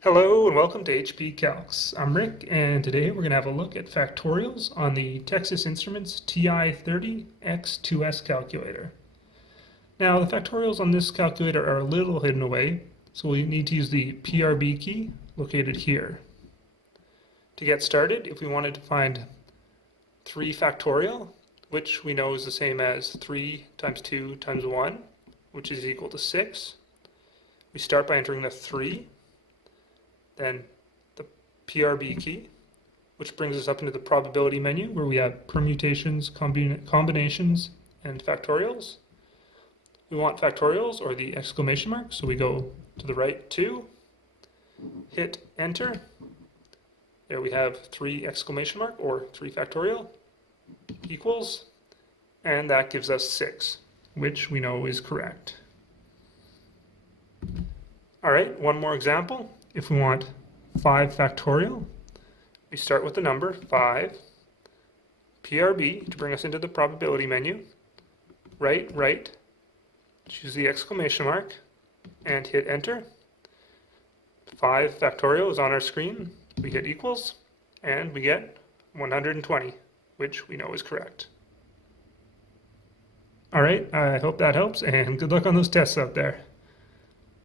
Hello and welcome to HP Calcs. I'm Rick, and today we're going to have a look at factorials on the Texas Instruments TI-30X iis calculator. Now, the factorials on this calculator are a little hidden away, so we need to use the PRB key located here. To get started, if we wanted to find 3 factorial, which we know is the same as 3 times 2 times 1, which is equal to 6, we start by entering the 3. Then the PRB key, which brings us up into the probability menu where we have permutations, combinations, and factorials. We want factorials or the exclamation mark, so we go to the right 2, hit enter. There we have 3 exclamation mark or 3 factorial equals, and that gives us 6, which we know is correct. All right, one more example. If we want 5 factorial, we start with the number 5, PRB to bring us into the probability menu, right, choose the exclamation mark, and hit enter. 5 factorial is on our screen. We hit equals, and we get 120, which we know is correct. All right, I hope that helps, and good luck on those tests out there.